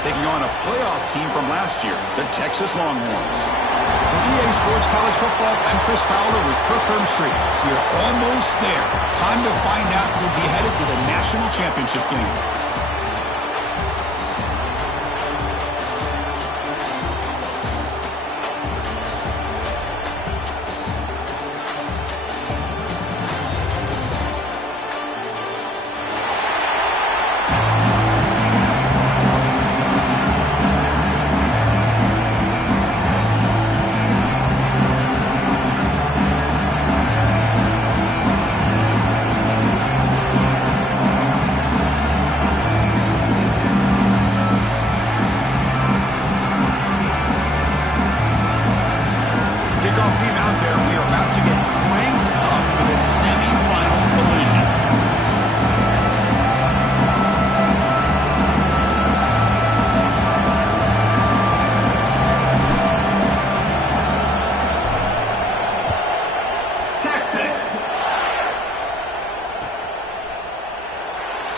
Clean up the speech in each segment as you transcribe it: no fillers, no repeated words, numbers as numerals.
taking on a playoff team from last year, the Texas Longhorns. For EA Sports College Football, I'm Chris Fowler with Kirk Herbstreit. We're almost there. Time to find out who'll be headed to the national championship game.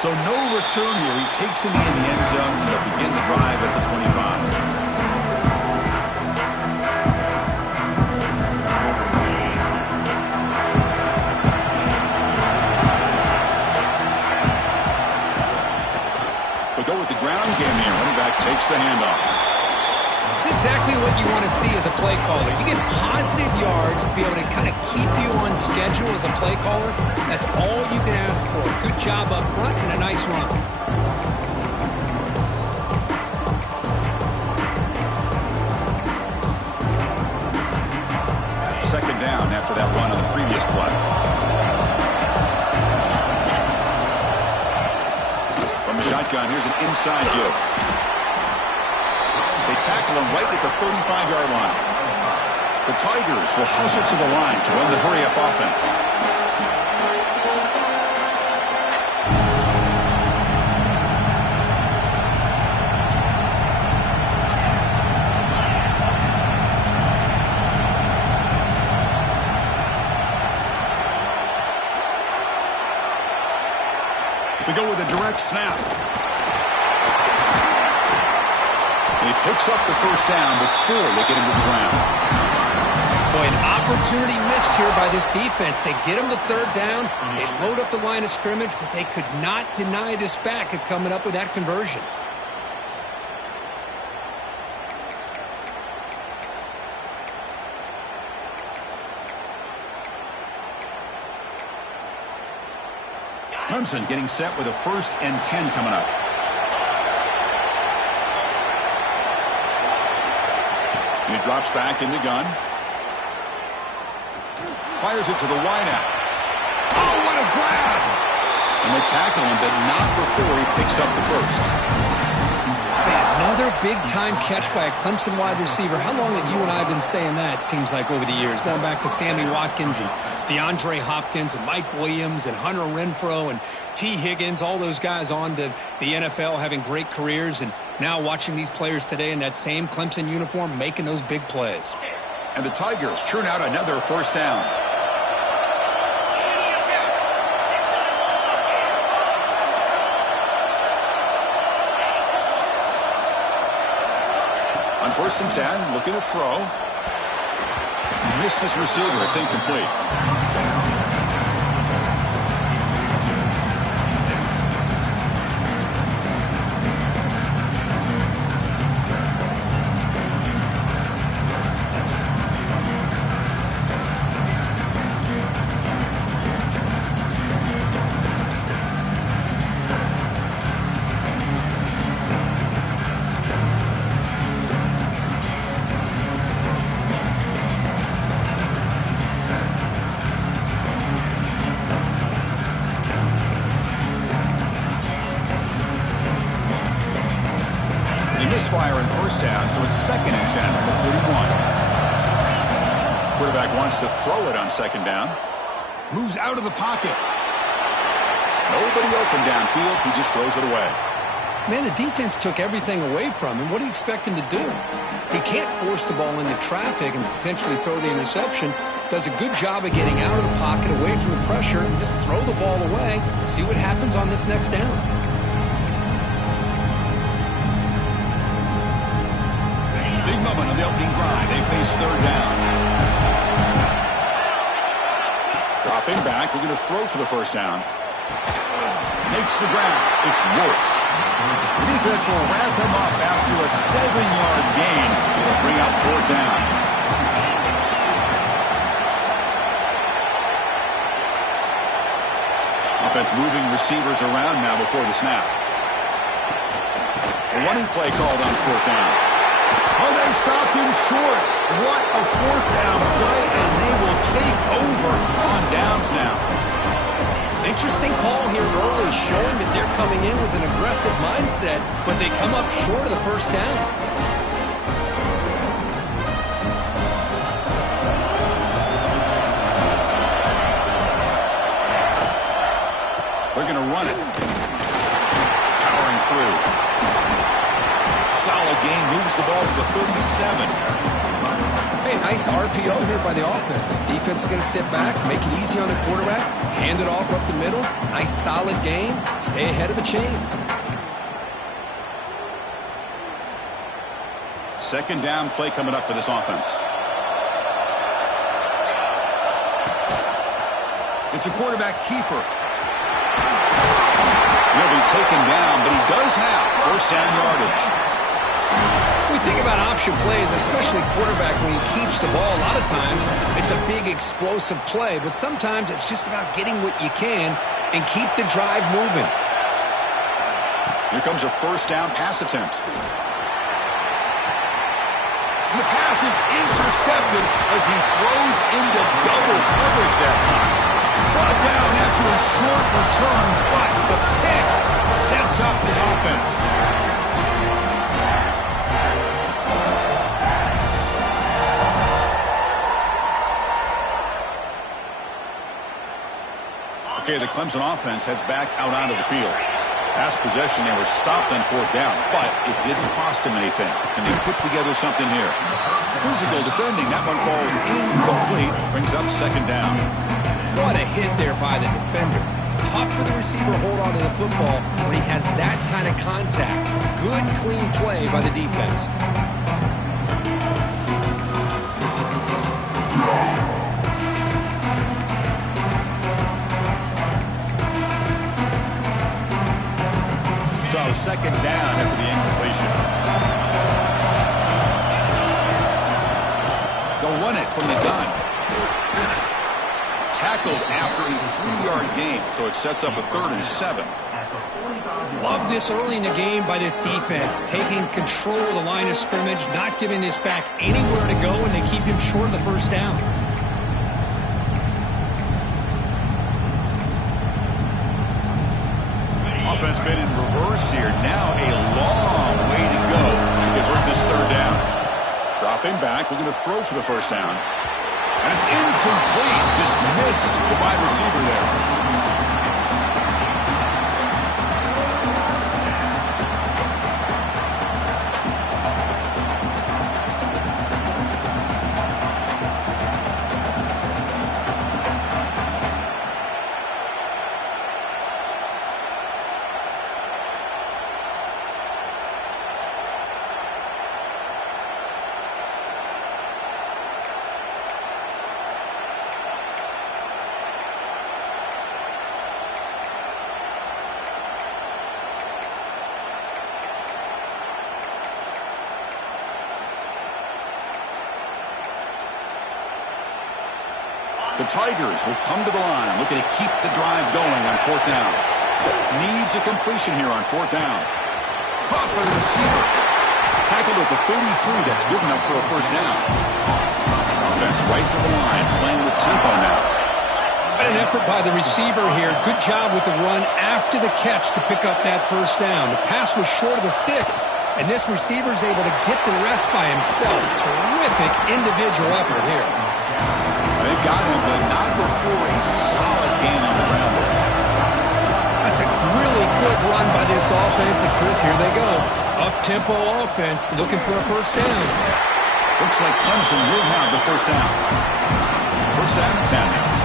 So no return here. He takes him in the end zone, and they'll begin the drive at the 25. They'll go with the ground game here. Running back takes the handoff. It's exactly what you want to see as a play caller. You get positive yards to be able to kind of keep you on schedule as a play caller. That's all you can ask for. Good job up front and a nice run. Second down after that run on the previous play. From the shotgun, here's an inside give. They tackle him right at the 35-yard line. The Tigers will hustle to the line to run the hurry-up offense. They go with a direct snap. And he picks up the first down before they get him to the ground. Boy, an opportunity missed here by this defense. They get him to third down. They load up the line of scrimmage, but they could not deny this back at coming up with that conversion. Clemson getting set with a 1st and 10 coming up. And he drops back in the gun. Fires it to the wideout. Oh, what a grab! And they tackle him, but not before he picks up the first. Man, another big-time catch by a Clemson wide receiver. How long have you and I been saying that, it seems like, over the years? Going back to Sammy Watkins and DeAndre Hopkins and Mike Williams and Hunter Renfrow and T. Higgins, all those guys on to the NFL having great careers, and now watching these players today in that same Clemson uniform making those big plays. And the Tigers churn out another first down. On 1st and 10, looking to throw. He missed his receiver. It's incomplete. Misfire in first down, so it's 2nd and 10 from the 41. Quarterback wants to throw it on 2nd down. Moves out of the pocket. Nobody open downfield. He just throws it away. Man, the defense took everything away from him. What do you expect him to do? He can't force the ball into traffic and potentially throw the interception. Does a good job of getting out of the pocket, away from the pressure, and just throw the ball away. See what happens on this next down. looking dry. They face third down. Dropping back. We're going to throw for the first down. Makes the ground. It's Wolf. The defense will wrap him up after a 7-yard gain. It'll bring out fourth down. Offense moving receivers around now before the snap. A running play called on fourth down. Oh, they've stopped him short. What a fourth down play, and they will take over on downs now. Interesting call here early, showing that they're coming in with an aggressive mindset, but they come up short of the first down. They're going to run it. Powering through. Solid gain, moves the ball to the 37. Hey, nice RPO here by the offense. Defense is going to sit back, make it easy on the quarterback, hand it off up the middle. Nice solid gain. Stay ahead of the chains. Second down play coming up for this offense. It's a quarterback keeper. He'll be taken down, but he does have first down yardage. We think about option plays, especially quarterback, when he keeps the ball. A lot of times, it's a big explosive play, but sometimes it's just about getting what you can and keep the drive moving. Here comes a first down pass attempt. The pass is intercepted as he throws into double coverage that time. Brought down after a short return, but the pick sets up his offense. Okay, the Clemson offense heads back out onto the field. Last possession, they were stopped on fourth down, but it didn't cost them anything. And they put together something here. Physical defending, that one falls incomplete, brings up second down. What a hit there by the defender. Tough for the receiver to hold on to the football when he has that kind of contact. Good, clean play by the defense. So second down after the incompletion. They'll run it from the gun. Tackled after a 3-yard gain, so it sets up a 3rd and 7. Love this early in the game by this defense, taking control of the line of scrimmage, not giving this back anywhere to go, and they keep him short of the first down. Offense been in reverse here. Now a long way to go to convert this third down. Dropping back, we're going to throw for the first down. And it's incomplete. Just missed the wide receiver there. The Tigers will come to the line, looking to keep the drive going on fourth down. Needs a completion here on fourth down. Caught by the receiver. Tackled at the 33. That's good enough for a first down. Offense right to the line, playing with tempo now. An effort by the receiver here. Good job with the run after the catch to pick up that first down. The pass was short of the sticks, and this receiver is able to get the rest by himself. Terrific individual effort here. They've got him, but not before a solid gain on the ground there. That's a really good run by this offense. And Chris, here they go. Up-tempo offense looking for a first down. Looks like Clemson will have the first down. First down and 10 now.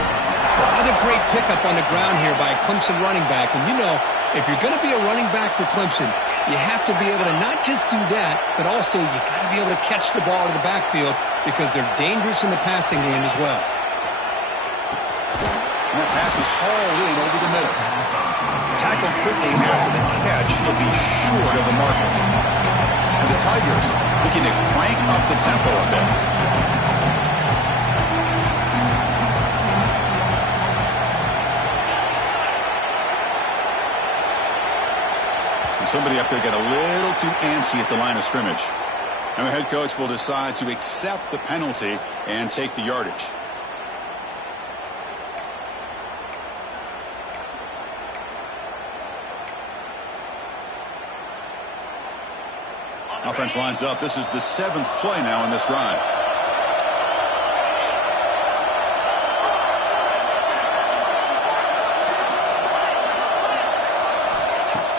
Another great pickup on the ground here by a Clemson running back. And, you know, If you're going to be a running back for Clemson, you have to be able to not just do that, but also you got to be able to catch the ball in the backfield because they're dangerous in the passing game as well. And that pass is hauled in over the middle. Tackled quickly after the catch. He'll be short of the marker. And the Tigers looking to crank up the tempo a bit. And somebody up there got a little too antsy at the line of scrimmage. And the head coach will decide to accept the penalty and take the yardage. Offense lines up. This is the 7th play now in this drive.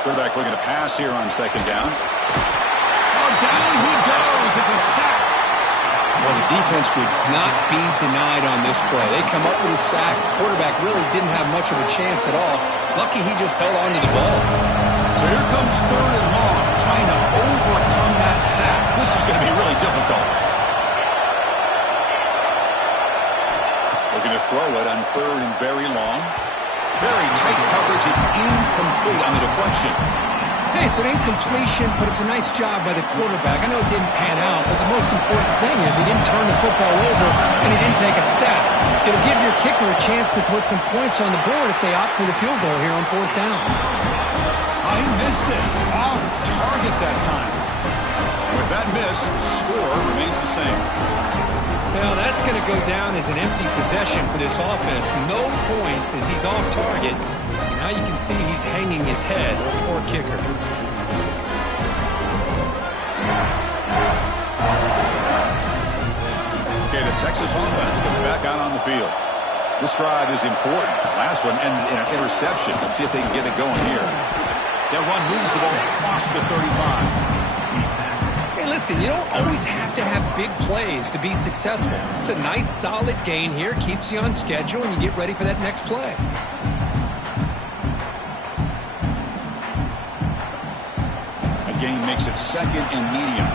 Quarterback looking to pass here on 2nd down. Oh, down he goes. It's a sack. Well, the defense would not be denied on this play. They come up with a sack. Quarterback really didn't have much of a chance at all. Lucky he just held on to the ball. So here comes 3rd and long, trying to overcome that sack. This is going to be really difficult. Looking to throw it on 3rd and very long. Very tight coverage. It's incomplete on the deflection. Hey, it's an incompletion, but it's a nice job by the quarterback. I know it didn't pan out, but the most important thing is he didn't turn the football over and he didn't take a sack. It'll give your kicker a chance to put some points on the board if they opt for the field goal here on 4th down. Oh, he missed it. Off target that time. And with that miss, the score remains the same. Well, that's going to go down as an empty possession for this offense. No points as he's off target. Now you can see he's hanging his head. Poor kicker. Okay, the Texas offense comes back out on the field. This drive is important. Last one ended in an interception. Let's see if they can get it going here. That run moves the ball across the 35. Hey, listen, you don't always have to have big plays to be successful. It's a nice, solid gain here. Keeps you on schedule, and you get ready for that next play. A gain makes it 2nd and medium.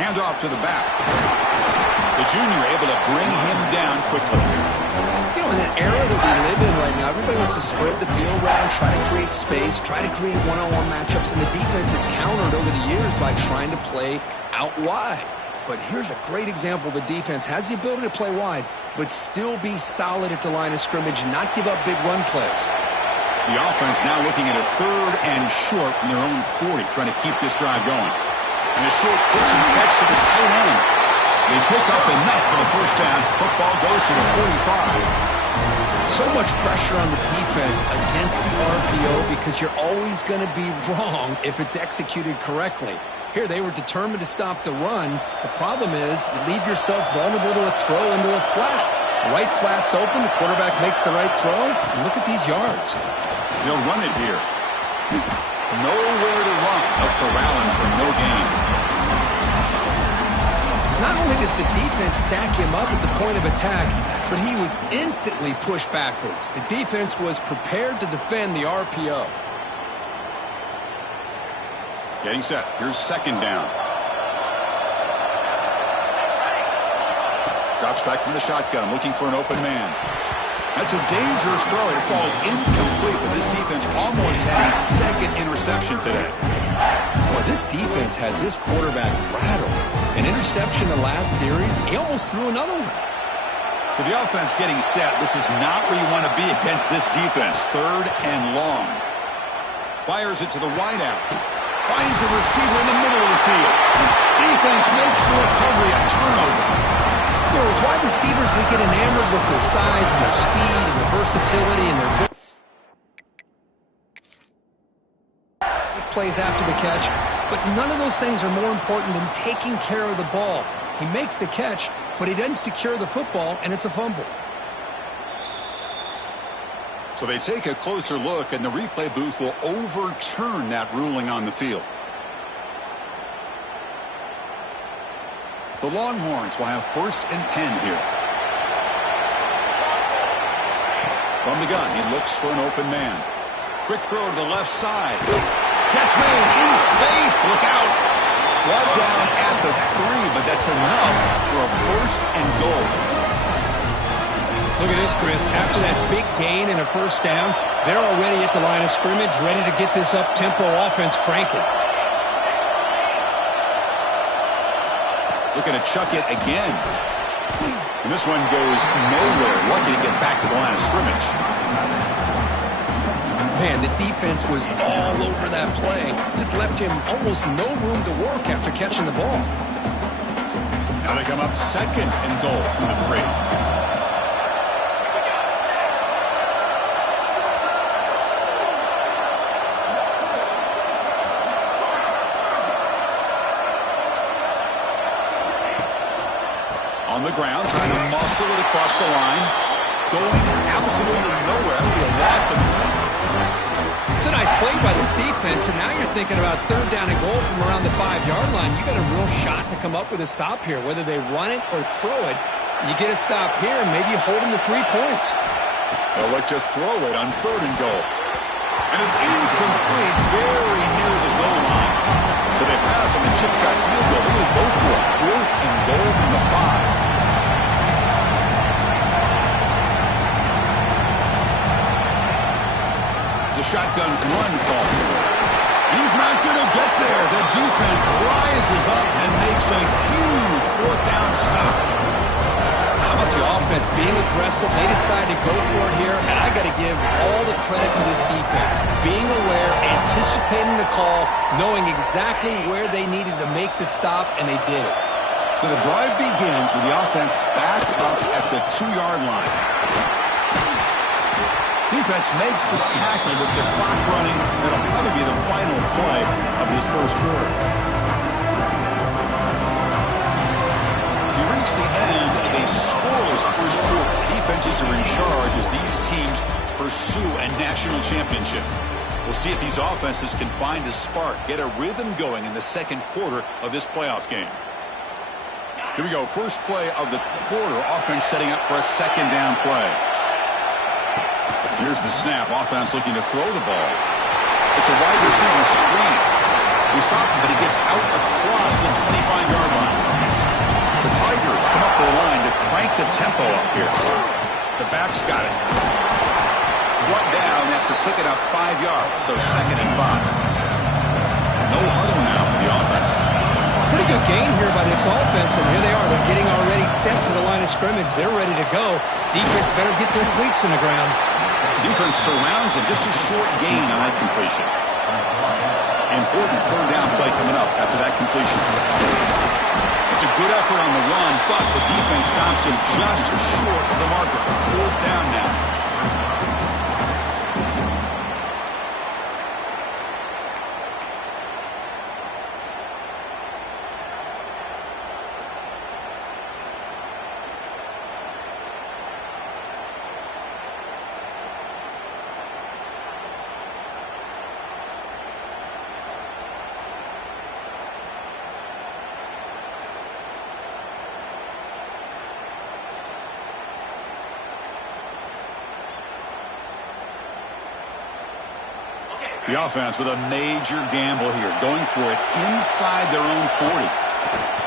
Handoff to the back. The junior able to bring him down quickly. You know, in that era that we live in right now, everybody wants to spread the field around, try to create space, try to create one-on-one matchups, and the defense has countered over the years by trying to play out wide. But here's a great example. The defense has the ability to play wide, but still be solid at the line of scrimmage, not give up big run plays. The offense now looking at a 3rd and short from their own 40, trying to keep this drive going. And a short pitch and catch to the tight end. They pick up enough for the 1st down. Football goes to the 45. So much pressure on the defense against the RPO because you're always going to be wrong if it's executed correctly. Here, they were determined to stop the run. The problem is you leave yourself vulnerable to a throw into a flat. The right flat's open. The quarterback makes the right throw. And look at these yards. They'll run it here. Nowhere to run. A corralling for no gain. Not only does the defense stack him up at the point of attack, but he was instantly pushed backwards. The defense was prepared to defend the RPO. Getting set. Here's 2nd down. Drops back from the shotgun, looking for an open man. That's a dangerous throw. It falls incomplete, but this defense almost had a 2nd interception today. Boy, this defense has this quarterback rattled. An interception the last series, he almost threw another one. So the offense getting set. This is not where you want to be against this defense. 3rd and long. Fires it to the wideout. Finds a receiver in the middle of the field. Defense makes the recovery a turnover. You know, as wide receivers, we get enamored with their size and their speed and their versatility and their plays after the catch, but none of those things are more important than taking care of the ball. He makes the catch, but he doesn't secure the football, and it's a fumble. So they take a closer look, and the replay booth will overturn that ruling on the field. The Longhorns will have 1st and 10 here. From the gun, he looks for an open man. Quick throw to the left side. Catch made in space. Look out. Brought down at the 3, but that's enough for a 1st and goal. Look at this, Chris. After that big gain and a 1st down, they're already at the line of scrimmage, ready to get this up-tempo offense cranking. Looking to chuck it again. And this one goes nowhere. Lucky to get back to the line of scrimmage. Man, the defense was all over that play. Just left him almost no room to work after catching the ball. Now they come up 2nd and goal from the 3. On the ground, trying to muscle it across the line. Going absolutely nowhere. That would be a loss of point. It's a nice play by this defense, and now you're thinking about 3rd down and goal from around the 5-yard line. You got a real shot to come up with a stop here. Whether they run it or throw it, you get a stop here and maybe you hold them to 3 points. They'll look to throw it on 3rd and goal. And it's incomplete, very near the goal line. So they pass on the chip shot field goal. They're going to go for it. 4th and goal from the 5. A shotgun run call. He's not going to get there. The defense rises up and makes a huge 4th down stop. How about the offense being aggressive? They decide to go for it here, and I got to give all the credit to this defense. Being aware, anticipating the call, knowing exactly where they needed to make the stop, and they did it. So the drive begins with the offense backed up at the 2-yard line. Defense makes the tackle with the clock running. That'll probably be the final play of this 1st quarter. We reach the end of a scoreless 1st quarter. Defenses are in charge as these teams pursue a national championship. We'll see if these offenses can find a spark, get a rhythm going in the 2nd quarter of this playoff game. Here we go. First play of the quarter. Offense setting up for a 2nd down play. Here's the snap. Offense looking to throw the ball. It's a wide receiver screen. He's stopped, but he gets out across the 25-yard line. The Tigers come up to the line to crank the tempo up here. The back's got it. Brought down after picking up 5 yards, so 2nd and 5. No huddle now for the offense. Pretty good game here by this offense, and here they are. They're getting already set to the line of scrimmage. They're ready to go. Defense better get their cleats in the ground. Defense surrounds him. Just a short gain on that completion. Important 3rd down play coming up after that completion. It's a good effort on the run, but the defense stops him just short of the marker. 4th down now. The offense with a major gamble here, going for it inside their own 40.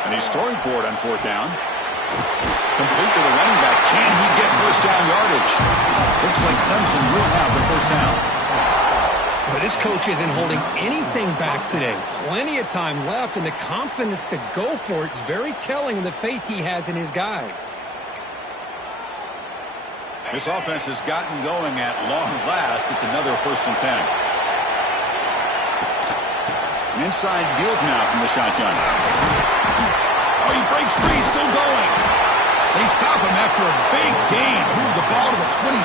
And he's throwing for it on 4th down. Complete to the running back. Can he get 1st down yardage? Looks like Clemson will have the 1st down. But this coach isn't holding anything back today. Plenty of time left, and the confidence to go for it is very telling in the faith he has in his guys. This offense has gotten going at long last. It's another 1st and 10. Inside deals now from the shotgun. Oh, he breaks free, still going. They stop him after a big gain. Move the ball to the 26.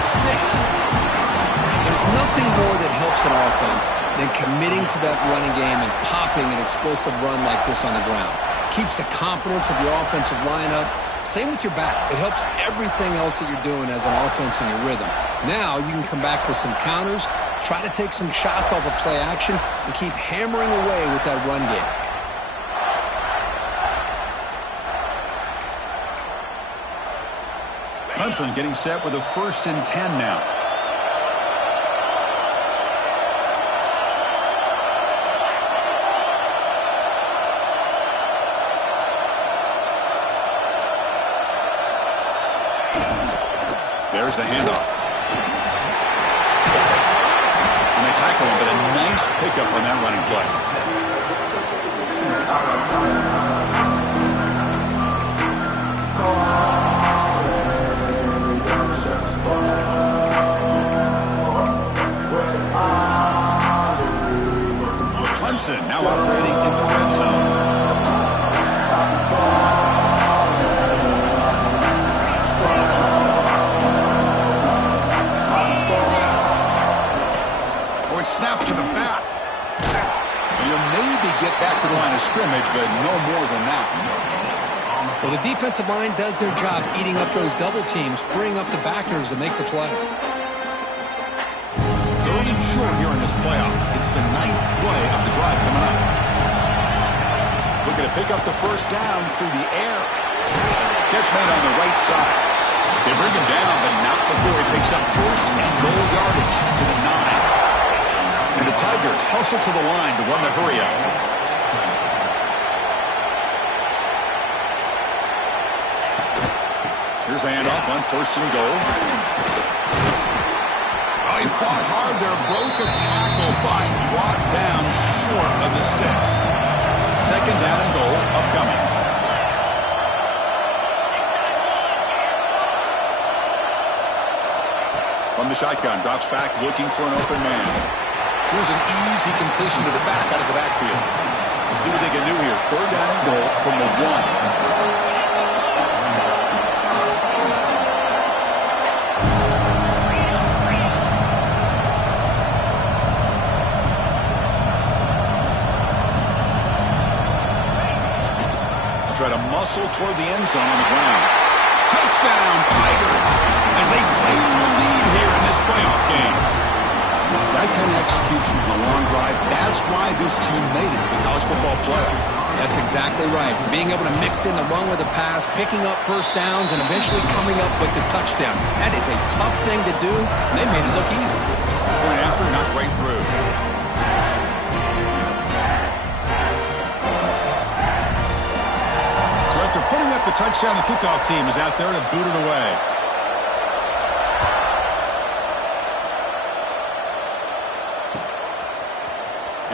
There's nothing more that helps an offense than committing to that running game and popping an explosive run like this on the ground. Keeps the confidence of your offensive lineup. Same with your back. It helps everything else that you're doing as an offense in your rhythm. Now you can come back with some counters, try to take some shots off of play action, and keep hammering away with that run game. Clemson getting set with a 1st and 10 now. There's the handoff. And they tackle him, but a nice pickup on that running play. Clemson now operating in the red zone. Or it's snapped to the back. And you'll maybe get back to the line of scrimmage, but no more than that. Well, the defensive line does their job eating up those double teams, freeing up the backers to make the play. Third and short here in this playoff. It's the 9th play of the drive coming up. Looking to pick up the first down through the air. Catch made on the right side. They bring him down, but not before he picks up first and goal yardage to the 9. And the Tigers hustle to the line to run the hurry up. Here's the handoff on first and goal. Oh, he fought hard there, broke a tackle, but brought down short of the sticks. Second down and goal upcoming. From the shotgun, drops back looking for an open man. Here's an easy completion to the back out of the backfield. Let's see what they can do here. Third down and goal from the 1. Try to muscle toward the end zone on the ground. Touchdown, Tigers, as they claim the lead here in this playoff game. That kind of execution on a long drive, that's why this team made it to the college football playoff. That's exactly right. Being able to mix in the run with the pass, picking up first downs, and eventually coming up with the touchdown. That is a tough thing to do, and they made it look easy. Point after, not right through. After putting up the touchdown, the kickoff team is out there to boot it away.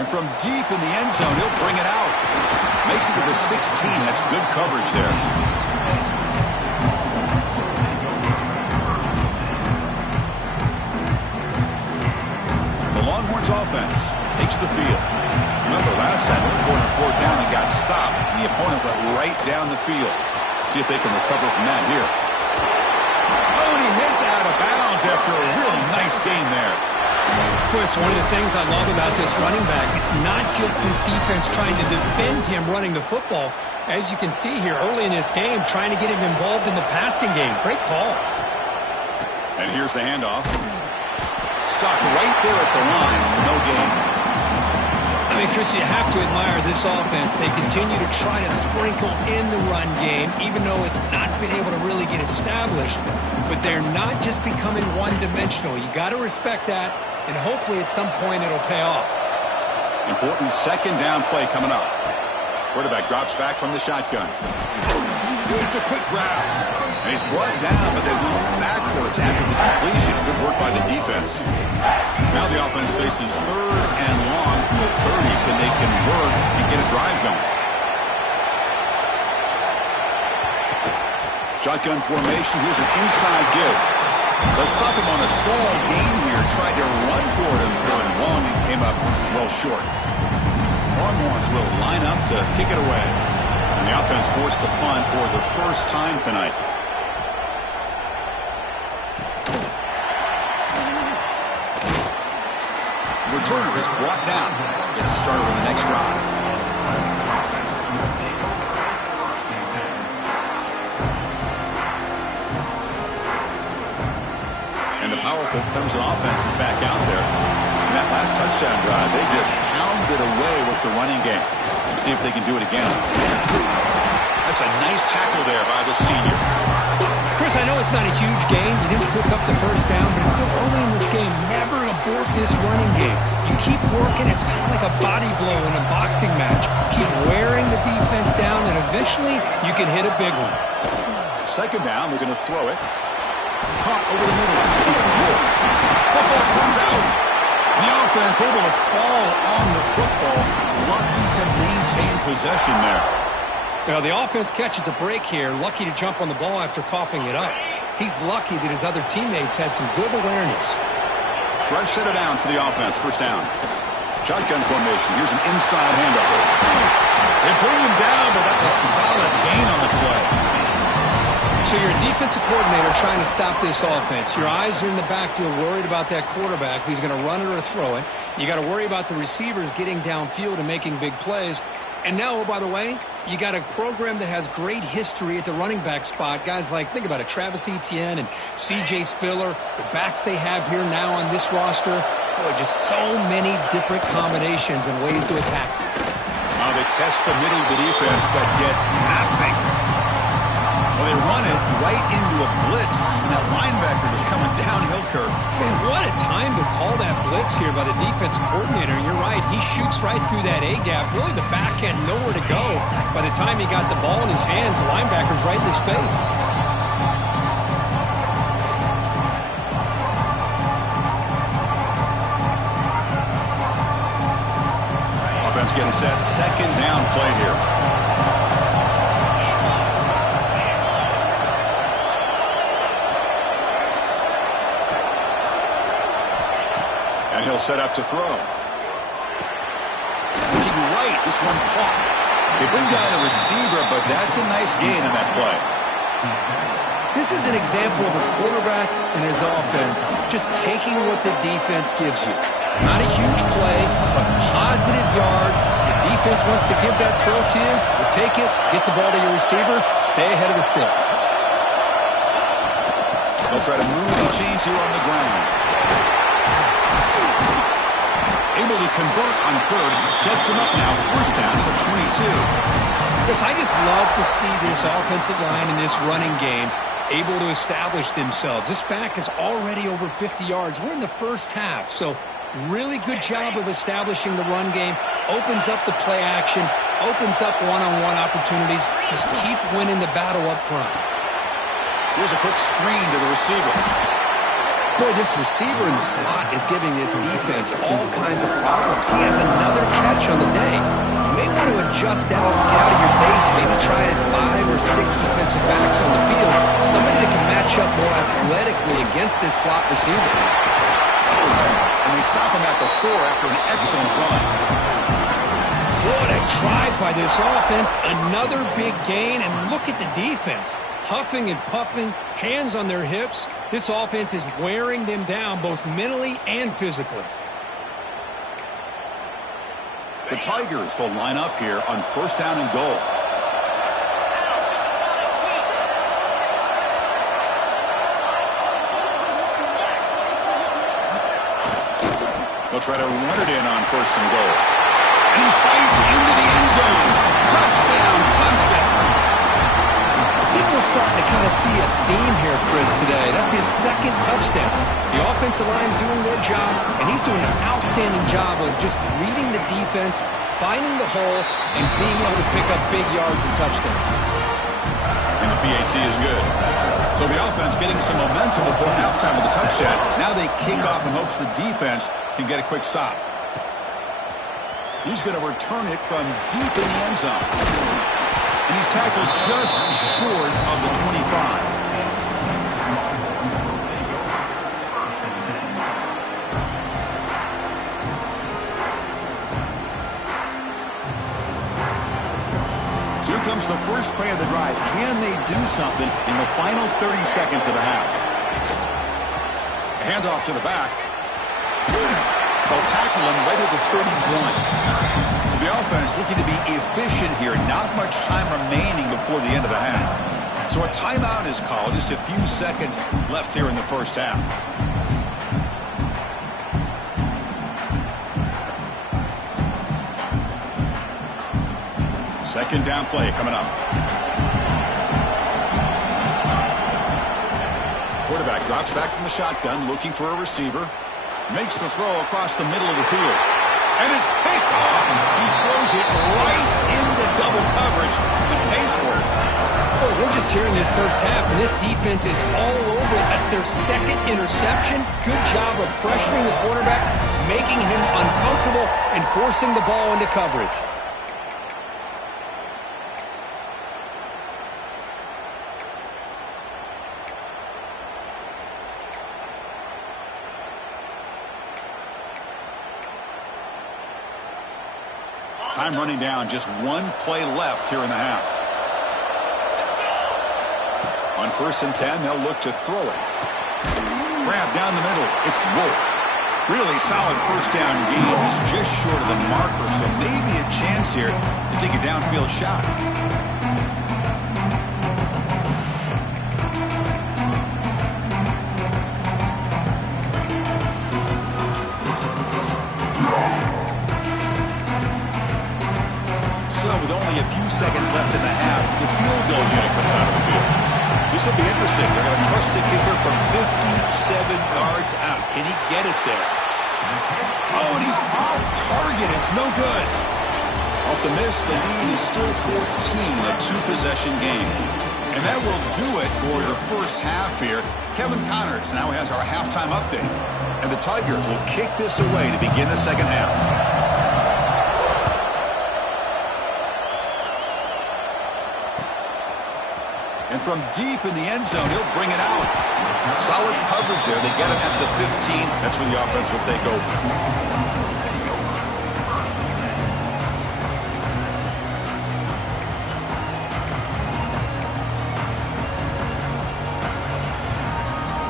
And from deep in the end zone, he'll bring it out. Makes it to the 16. That's good coverage there. The Longhorns offense takes the field. Remember, last time they were going on fourth down and got stopped. The opponent went right down the field. See if they can recover from that here. Oh, and he hits out of bounds after a real nice game there. Chris, one of the things I love about this running back, it's not just this defense trying to defend him running the football. As you can see here early in this game, trying to get him involved in the passing game. Great call. And here's the handoff. Stopped right there at the line. No gain. I mean, Chris, you have to admire this offense. They continue to try to sprinkle in the run game, even though it's not been able to really get established. But they're not just becoming one-dimensional. You got to respect that, and hopefully at some point it'll pay off. Important second down play coming up. Quarterback drops back from the shotgun. It's a quick grab. And he's brought down, but they move backwards after the completion. Good work by the defense. Now the offense faces third and long from the 30. Can they convert and get a drive going? Shotgun formation. Here's an inside give. They'll stop him on a small gain here. Tried to run for it in third and long and came up well short. Longhorns will line up to kick it away. And the offense forced to punt for the first time tonight. Returner is brought down. Gets a starter on the next drive. And the powerful Clemson offense is back out there. In that last touchdown drive, they just pounded away with the running game. Let's see if they can do it again. That's a nice tackle there by the senior. Chris, I know it's not a huge gain. You didn't pick up the first down, but it's still early in this game. Never abort this running game. You keep working. It's kind of like a body blow in a boxing match. Keep wearing the defense down, and eventually you can hit a big one. Second down, we're going to throw it. Caught over the middle. It's Wolf. Football comes out. The offense able to fall on the football. Lucky to maintain possession there. Well, the offense catches a break here. Lucky to jump on the ball after coughing it up. He's lucky that his other teammates had some good awareness. Fresh set of downs for the offense. First down. Shotgun formation. Here's an inside handoff. They bring him down, but that's a solid gain on the play. So you're a defensive coordinator trying to stop this offense. Your eyes are in the backfield worried about that quarterback. If he's going to run it or throw it. You got to worry about the receivers getting downfield and making big plays. And now, oh, by the way, you got a program that has great history at the running back spot. Guys like, think about it, Travis Etienne and C.J. Spiller, the backs they have here now on this roster. Boy, just so many different combinations and ways to attack you. They test the middle of the defense, but get nothing. Well, they run it right into a blitz, and that linebacker was coming downhill curve. Man, what a time to call that blitz here by the defensive coordinator. You're right. He shoots right through that A-gap. Really, the back had nowhere to go. By the time he got the ball in his hands, the linebacker's right in his face. Offense getting set. Second down play here. And he'll set up to throw. Looking right. This one caught. They bring down the receiver, but that's a nice gain on that play. This is an example of a quarterback and his offense just taking what the defense gives you. Not a huge play, but positive yards. The defense wants to give that throw to you. You take it, get the ball to your receiver, stay ahead of the sticks. They'll try to move the chains here on the ground. Able to convert on third. Sets him up now. First down to the 22. Chris, I just love to see this offensive line in this running game able to establish themselves. This back is already over 50 yards. We're in the first half, so really good job of establishing the run game. Opens up the play action. Opens up one-on-one opportunities. Just keep winning the battle up front. Here's a quick screen to the receiver. Boy, this receiver in the slot is giving this defense all kinds of problems. He has another catch on the day. You may want to adjust out, get out of your base, maybe try it 5 or 6 defensive backs on the field. Somebody that can match up more athletically against this slot receiver. And they stop him at the 4 after an excellent run. What a drive by this offense. Another big gain, and look at the defense. Huffing and puffing, hands on their hips. This offense is wearing them down both mentally and physically. The Tigers will line up here on first down and goal. They'll try to run it in on first and goal. And he fights into the end zone. Touchdown, Clemson. I think we're starting to kind of see a theme here, Chris, today. That's his second touchdown. The offensive line doing their job, and he's doing an outstanding job of just reading the defense, finding the hole, and being able to pick up big yards and touchdowns. And the PAT is good. So the offense getting some momentum before halftime with the touchdown. Now they kick off in hopes the defense can get a quick stop. He's going to return it from deep in the end zone. And he's tackled just short of the 25. So here comes the first play of the drive. Can they do something in the final 30 seconds of the half? A handoff to the back. They'll tackle him right at the 31. The offense looking to be efficient here. Not much time remaining before the end of the half. So a timeout is called. Just a few seconds left here in the first half. Second down play coming up. Quarterback drops back from the shotgun, looking for a receiver. Makes the throw across the middle of the field. And it's picked off. He throws it right into double coverage and pays for it. Well, we're just hearing this first half, and this defense is all over it. That's their second interception. Good job of pressuring the quarterback, making him uncomfortable, and forcing the ball into coverage. Time running down, just one play left here in the half. On 1st and 10, they'll look to throw it. Grab down the middle. It's Wolf. Really solid first down gain. He's just short of the marker, so maybe a chance here to take a downfield shot. So with only a few seconds left in the half, the field goal unit comes out of the field. This will be interesting. They're going to trust the kicker from 57 yards out. Can he get it there? Oh, and he's off target. It's no good. Off the miss, the lead is still 14, a two-possession game. And that will do it for the first half here. Kevin Connors now has our halftime update. And the Tigers will kick this away to begin the second half. And from deep in the end zone, he'll bring it out. Solid coverage there. They get him at the 15. That's where the offense will take over.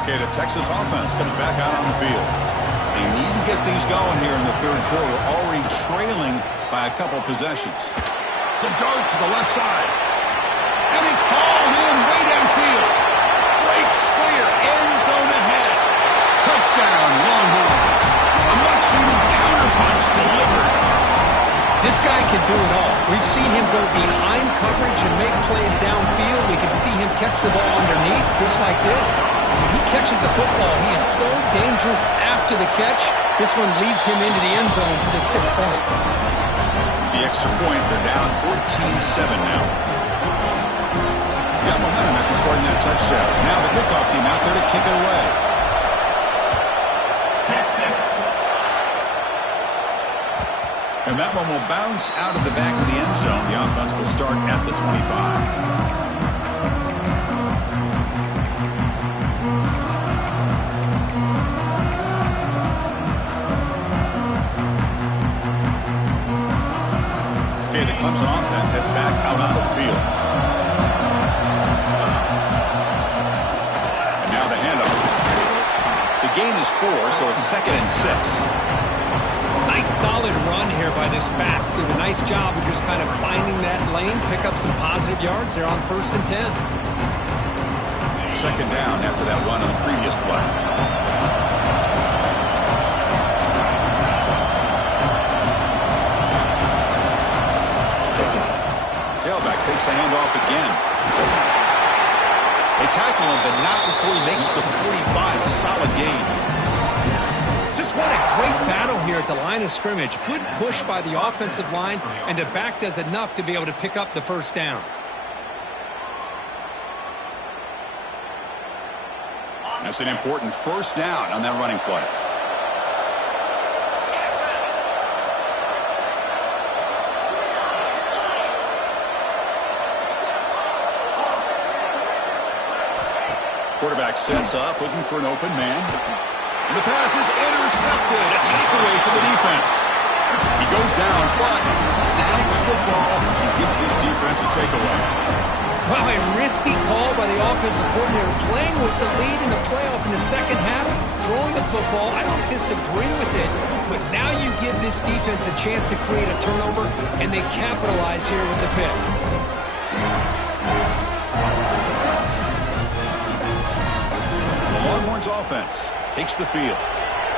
Okay, the Texas offense comes back out on the field. They need to get things going here in the third quarter, already trailing by a couple possessions. It's a dart to the left side. And it's hauled in way downfield. Breaks clear. End zone ahead. Touchdown, Longhorns. A much-needed counterpunch delivered. This guy can do it all. We've seen him go behind coverage and make plays downfield. We can see him catch the ball underneath, just like this. When he catches the football, he is so dangerous after the catch. This one leads him into the end zone for the 6 points. The extra point, they're down 14-7 now. Got momentum after scoring that touchdown. Now the kickoff team out there to kick it away. And that one will bounce out of the back of the end zone. The offense will start at the 25. Okay, the Clemson offense heads back out onto the field. And now the handoff. The gain is 4, so it's 2nd and 6. Nice solid run here by this back. Did a nice job of just kind of finding that lane, pick up some positive yards. They're on 1st and 10. 2nd down after that run on the previous play. Tailback takes the handoff again. They tackle him, but not before he makes the 45. A solid gain. Just what a great battle here at the line of scrimmage. Good push by the offensive line, and the back does enough to be able to pick up the first down. That's an important first down on that running play. Quarterback sets up, looking for an open man. And the pass is intercepted. A takeaway for the defense. He goes down, but snags the ball and gives this defense a takeaway. Wow, a risky call by the offensive coordinator, playing with the lead in the playoff in the second half, throwing the football. I don't disagree with it, but now you give this defense a chance to create a turnover, and they capitalize here with the pick. The Longhorns offense takes the field.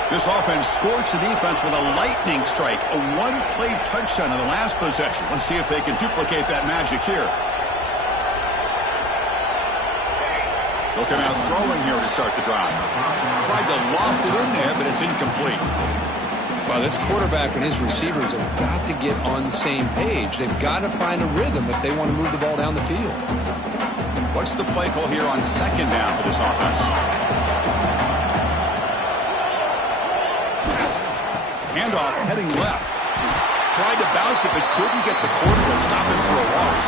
This offense scorched the defense with a lightning strike, a one-play touchdown in the last possession. Let's see if they can duplicate that magic here. They'll come out throwing here to start the drive. Tried to loft it in there, but it's incomplete. Well, this quarterback and his receivers have got to get on the same page. They've got to find a rhythm if they want to move the ball down the field. What's the play call here on second down for this offense? Handoff heading left. Tried to bounce it, but couldn't get the quarter to stop him for a loss.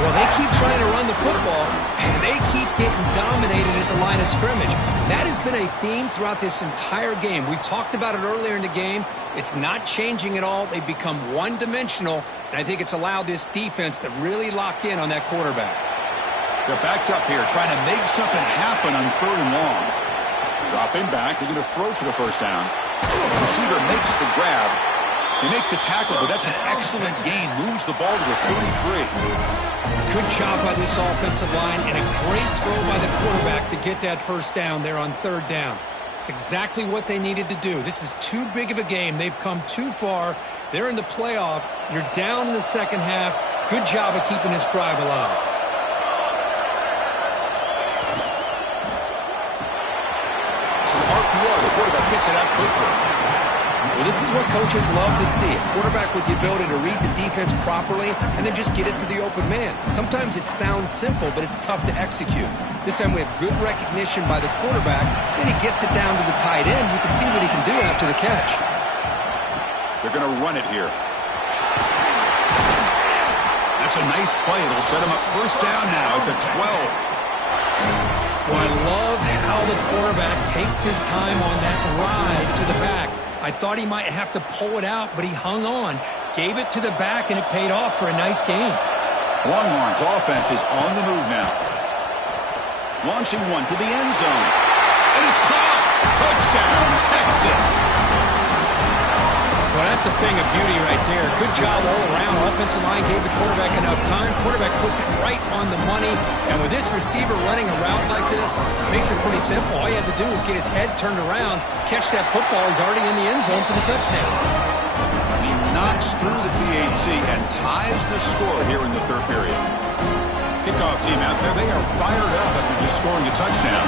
Well, they keep trying to run the football, and they keep getting dominated at the line of scrimmage. That has been a theme throughout this entire game. We've talked about it earlier in the game. It's not changing at all. They've become one-dimensional, and I think it's allowed this defense to really lock in on that quarterback. They're backed up here, trying to make something happen on 3rd and long. Dropping back, they're going to throw for the first down. The receiver makes the grab. They make the tackle, but that's an excellent gain. Moves the ball to the 33. Good job by this offensive line, and a great throw by the quarterback to get that first down there on 3rd down. It's exactly what they needed to do. This is too big of a game. They've come too far. They're in the playoff. You're down in the second half. Good job of keeping this drive alive. So the RPO, the quarterback gets it out quickly. Well, this is what coaches love to see. A quarterback with the ability to read the defense properly and then just get it to the open man. Sometimes it sounds simple, but it's tough to execute. This time we have good recognition by the quarterback. Then he gets it down to the tight end. You can see what he can do after the catch. They're going to run it here. That's a nice play. It'll set him up first down now at the 12. Well, I love how the quarterback takes his time on that ride to the back. I thought he might have to pull it out, but he hung on, gave it to the back, and it paid off for a nice gain. Longhorns offense is on the move now. Launching one to the end zone. And it's caught. Touchdown, Texas. Well, that's a thing of beauty right there. Good job all around. Offensive line gave the quarterback enough time. Quarterback puts it right on the money. And with this receiver running a route like this, it makes it pretty simple. All you had to do is get his head turned around, catch that football. He's already in the end zone for the touchdown. He knocks through the PAT and ties the score here in the 3rd period. Kickoff team out there. They are fired up after just scoring a touchdown.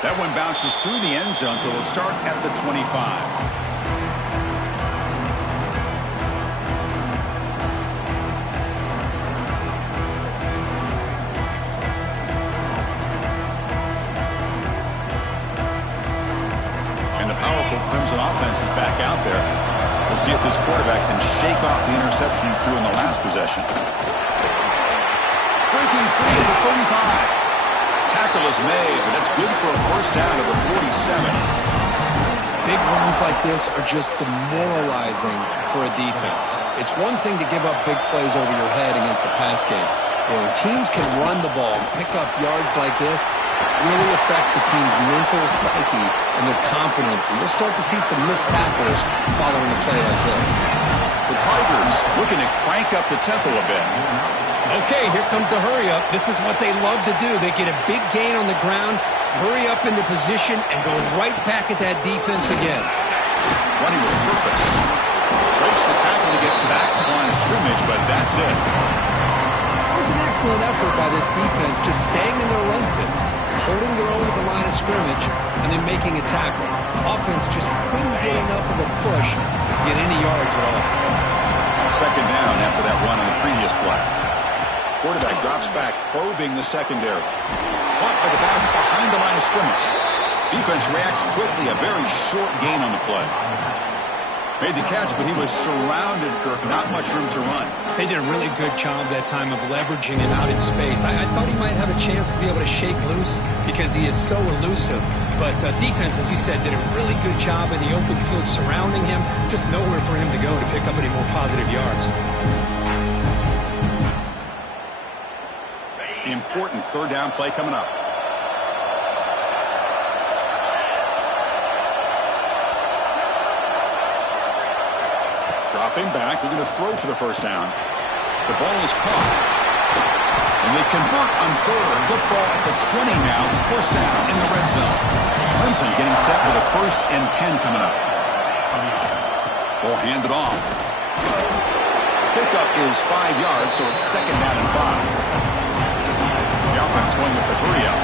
That one bounces through the end zone, so they'll start at the 25. And the powerful Crimson offense is back out there. We'll see if this quarterback can shake off the interception he threw in the last possession. Breaking free at the 35. Tackle is made, but that's good for a first down at the 47. Big runs like this are just demoralizing for a defense. It's one thing to give up big plays over your head against the pass game. But when teams can run the ball and pick up yards like this, it really affects the team's mental psyche and their confidence. And we'll start to see some missed tackles following a play like this. The Tigers looking to crank up the tempo a bit. Okay, here comes the hurry up. This is what they love to do. They get a big gain on the ground, hurry up into position, and go right back at that defense again. Running with purpose. Breaks the tackle to get back to the line of scrimmage, but that's it. It was an excellent effort by this defense, just staying in their run fits, holding their own at the line of scrimmage, and then making a tackle. Offense just couldn't get enough of a push to get any yards at all. Second down after that run on the previous play. Quarterback drops back, probing the secondary. Caught by the back behind the line of scrimmage. Defense reacts quickly, a very short gain on the play. Made the catch, but he was surrounded, Kirk. Not much room to run. They did a really good job that time of leveraging him out in space. I thought he might have a chance to be able to shake loose because he is so elusive. But defense, as you said, did a really good job in the open field surrounding him. Just nowhere for him to go to pick up any more positive yards. Important 3rd down play coming up. Dropping back, they're going to throw for the first down. The ball is caught. And they convert on 3rd. Football at the 20 now. First down in the red zone. Clemson getting set with a 1st and 10 coming up. Ball handed off. Pickup is 5 yards, so it's 2nd down and 5. The offense going with the hurry up.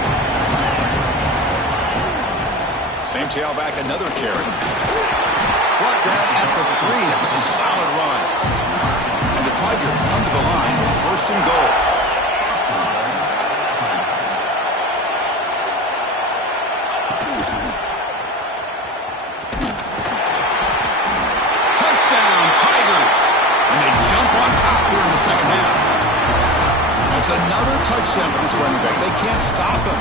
Same tailback, another carry. Brought down at the 3. That was a solid run. And the Tigers come to the line with 1st and goal. Touchdown, Tigers! And they jump on top here in the second half. That's another touchdown for this running back. They can't stop him.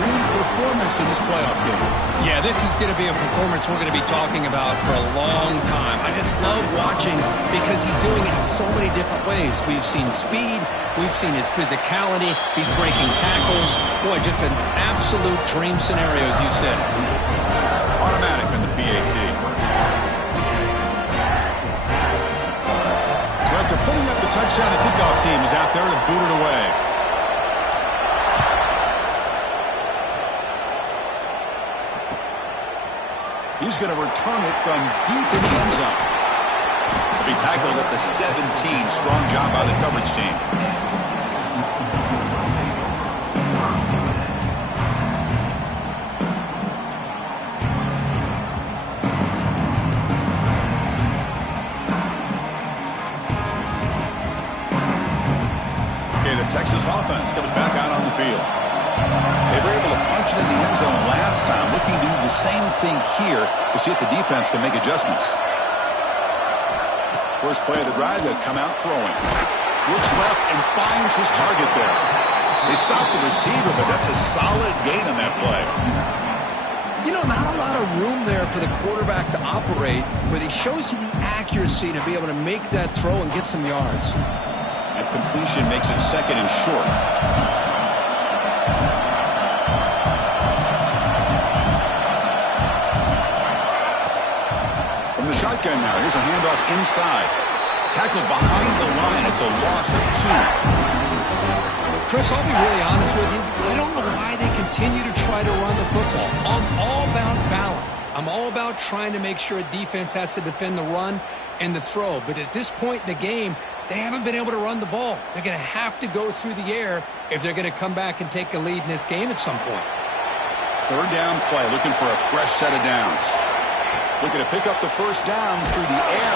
Dream performance in this playoff game. Yeah, this is going to be a performance we're going to be talking about for a long time. I just love watching because he's doing it in so many different ways. We've seen speed. We've seen his physicality. He's breaking tackles. Boy, just an absolute dream scenario, as you said. Automatic in the PAT. So after putting up the touchdown, the kickoff team is out there to boot it away. He's going to return it from deep in the end zone. He'll be tackled at the 17. Strong job by the coverage team. Okay, the Texas offense comes back out on the field. They were able to punch it in the end zone last time, looking to do the same thing here to see if the defense can make adjustments. First play of the drive, they'll come out throwing. Looks left and finds his target there. They stop the receiver, but that's a solid gain on that play. You know, not a lot of room there for the quarterback to operate, but he shows you the accuracy to be able to make that throw and get some yards. That completion makes it 2nd and short. From the shotgun now, here's a handoff inside. Tackled behind the line. It's a loss of 2. Chris, I'll be really honest with you. I don't know why they continue to try to run the football. I'm all about balance. I'm all about trying to make sure a defense has to defend the run and the throw. But at this point in the game, they haven't been able to run the ball. They're going to have to go through the air if they're going to come back and take a lead in this game at some point. 3rd down play, looking for a fresh set of downs. Looking to pick up the 1st down through the air.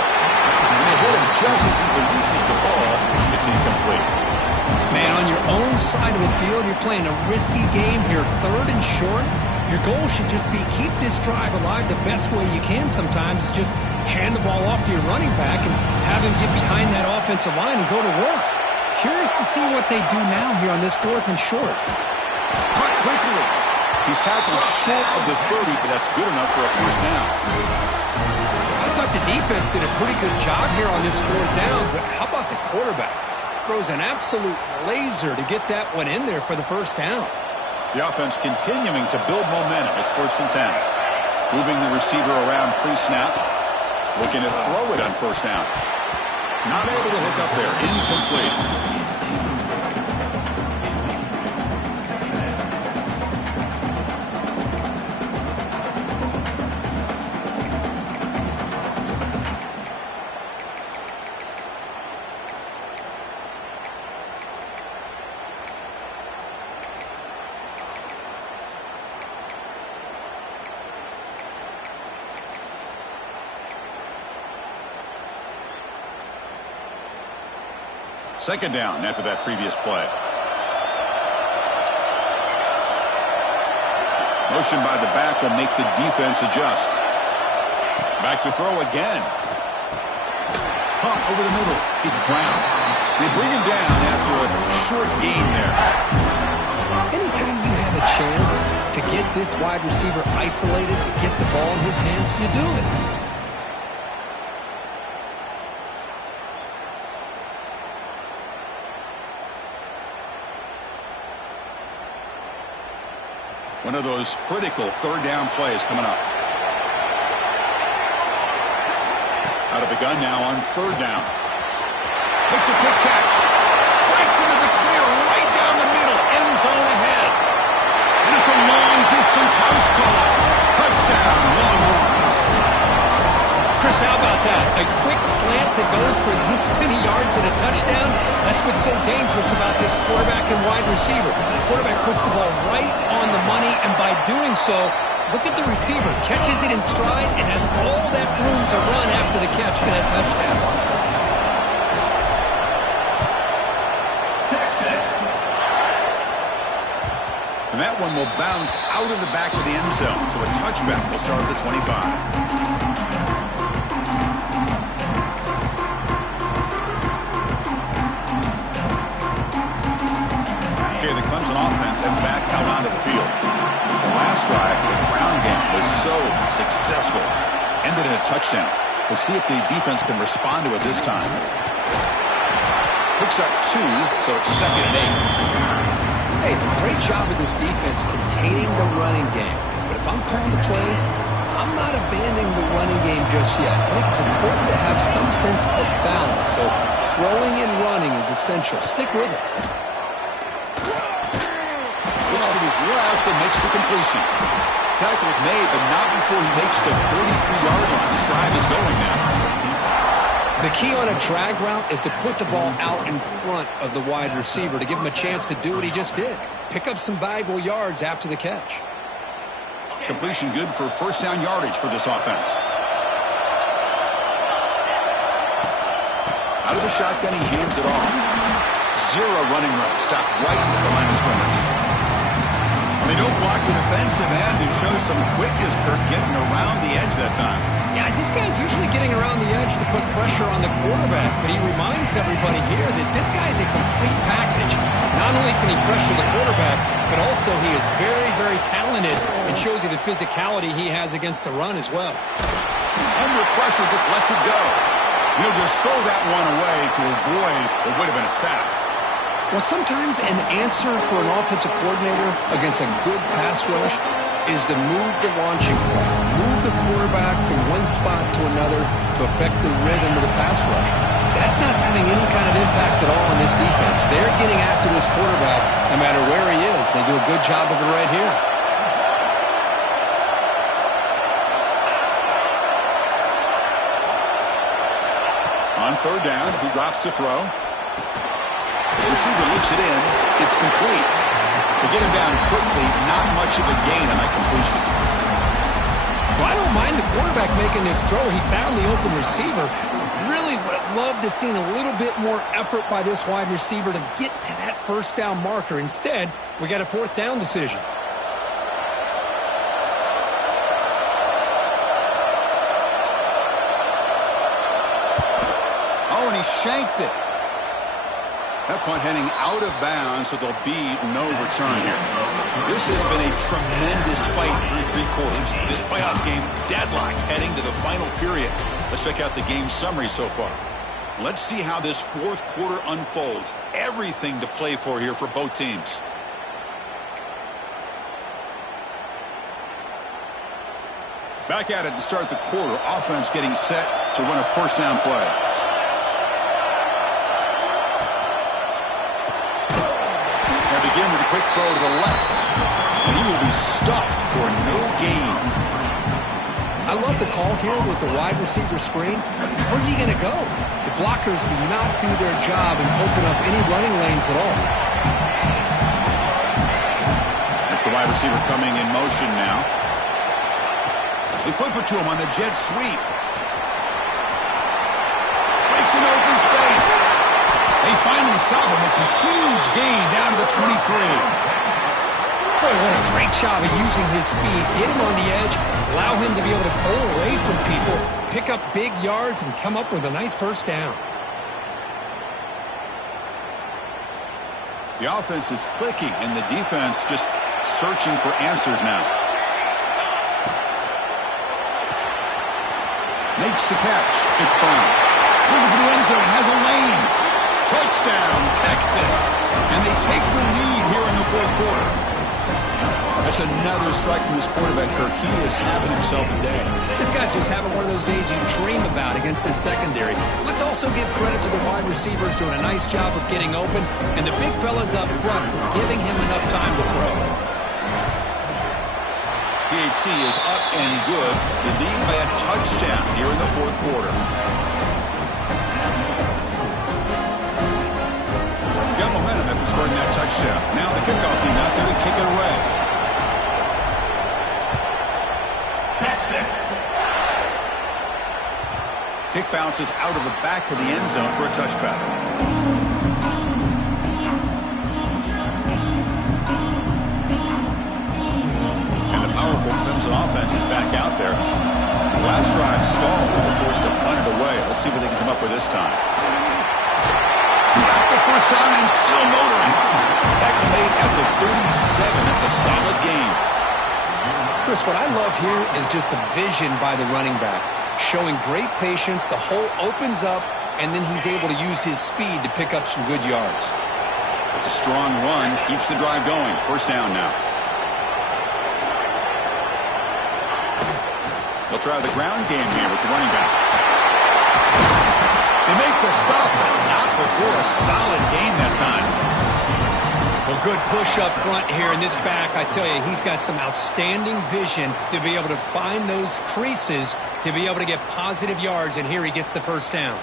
And they hit him just as he releases the ball. It's incomplete. Man, on your own side of the field, you're playing a risky game here, 3rd and short. Your goal should just be keep this drive alive the best way you can sometimes. Just hand the ball off to your running back and have him get behind that offensive line and go to work. Curious to see what they do now here on this 4th and short. Cut quickly. He's tackled short of the 30, but that's good enough for a 1st down. I thought the defense did a pretty good job here on this 4th down, but how about the quarterback? Throws an absolute laser to get that one in there for the 1st down. The offense continuing to build momentum. It's 1st and 10. Moving the receiver around pre-snap. Looking to throw it on 1st down. Not able to hook up there. Incomplete. Second down after that previous play. Motion by the back will make the defense adjust. Back to throw again. Pump over the middle. It's Brown. They bring him down after a short gain there. Anytime you have a chance to get this wide receiver isolated, to get the ball in his hands, you do it. One of those critical 3rd down plays coming up. Out of the gun now on 3rd down. Makes a quick catch. Breaks into the clear right down the middle. End zone ahead. And it's a long-distance house call. Touchdown, Longhorns. Chris, how about that? A quick slant that goes for this many yards and a touchdown? That's what's so dangerous about this quarterback and wide receiver. The quarterback puts the ball right on the money, and by doing so, Look at the receiver. Catches it in stride and has all that room to run after the catch for that touchdown. And that one will bounce out of the back of the end zone, so a touchback will start at the 25. Okay, the Clemson offense heads back out onto the field. The last drive, the ground game was so successful. Ended in a touchdown. We'll see if the defense can respond to it this time. Picks up 2, so it's 2nd and 8. Hey, it's a great job of this defense containing the running game. But if I'm calling the plays, I'm not abandoning the running game just yet. I think it's important to have some sense of balance. So throwing and running is essential. Stick with it. Looks to his left and makes the completion. Tackle's made, but not before he makes the 43-yard line. This drive is going now. The key on a drag route is to put the ball out in front of the wide receiver to give him a chance to do what he just did. Pick up some valuable yards after the catch. Completion good for first down yardage for this offense. Out of the shotgun, he hands it off. 0 running room. Stop right at the line of scrimmage. They don't block the defensive end and show some quickness, Kirk, getting around the edge that time. Yeah, this guy's usually getting around the edge to put pressure on the quarterback, but he reminds everybody here that this guy's a complete package. Not only can he pressure the quarterback, but also he is very, very talented and shows you the physicality he has against the run as well. Under pressure, just lets it go. He'll just throw that one away to avoid what would have been a sack. Well, sometimes an answer for an offensive coordinator against a good pass rush is to move the launching point, move the quarterback from one spot to another to affect the rhythm of the pass rush. That's not having any kind of impact at all on this defense. They're getting after this quarterback no matter where he is. They do a good job of it right here. On 3rd down, he drops to throw. The receiver looks it in. It's complete. They get him down quickly. Not much of a gain on that completion. Well, I don't mind the quarterback making this throw. He found the open receiver. Really would have loved to seen a little bit more effort by this wide receiver to get to that first down marker. Instead, we got a 4th down decision. Oh, and he shanked it. That punt heading out of bounds, so there'll be no return here. This has been a tremendous fight through 3 quarters. This playoff game deadlocked heading to the final period. Let's check out the game summary so far. Let's see how this 4th quarter unfolds. Everything to play for here for both teams. Back at it to start the quarter. Offense getting set to run a first down play. Begin with a quick throw to the left, and he will be stuffed for no gain. I love the call here with the wide receiver screen. Where's he going to go? The blockers do not do their job and open up any running lanes at all. That's the wide receiver coming in motion now. They flip it to him on the jet sweep. Breaks an open space. They finally stop him. It's a huge gain down to the 23. Boy, what a great job of using his speed. Get him on the edge, allow him to be able to pull away from people, pick up big yards, and come up with a nice first down. The offense is clicking, and the defense just searching for answers now. Makes the catch. It's Brown. Looking for the end zone. Has a lane. Touchdown, Texas. And they take the lead here in the 4th quarter. That's another strike from this quarterback, Kirk. He is having himself a day. This guy's just having one of those days you dream about against this secondary. Let's also give credit to the wide receivers doing a nice job of getting open, and the big fellas up front for giving him enough time to throw. PHC is up and good. The lead by a touchdown here in the 4th quarter. Got momentum after scoring that touchdown. Now the kickoff team out there to kick it away. Kick bounces out of the back of the end zone for a touchback. And the powerful Clemson offense is back out there. The last drive stalled. They were forced to punt it away. Let's see what they can come up with this time. Got the first down and still motoring. Tackle made at the 37. That's a solid gain. Chris, what I love here is just the vision by the running back. Showing great patience, the hole opens up, and then he's able to use his speed to pick up some good yards. It's a strong run, keeps the drive going. First down now. They'll try the ground game here with the running back. They make the stop, but not before a solid gain that time. Well, good push up front here in this back. I tell you, he's got some outstanding vision to be able to find those creases, to be able to get positive yards, and here he gets the first down.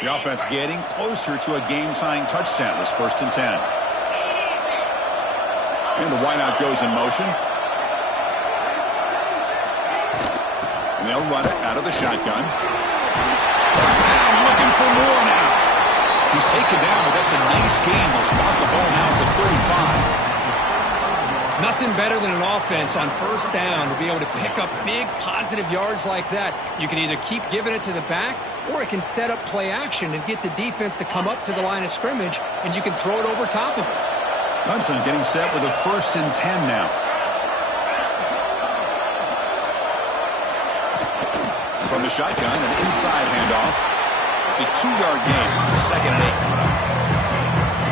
The offense getting closer to a game-tying touchdown. This 1st and 10. And the wideout goes in motion. And they'll run it out of the shotgun. First down, looking for more now. He's taken down, but that's a nice gain. They'll spot the ball now at the 35. Nothing better than an offense on first down to be able to pick up big positive yards like that. You can either keep giving it to the back, or it can set up play action and get the defense to come up to the line of scrimmage, and you can throw it over top of it. Clemson getting set with a 1st and 10 now. From the shotgun, an inside handoff. It's a 2-yard gain. 2nd and 8 coming up.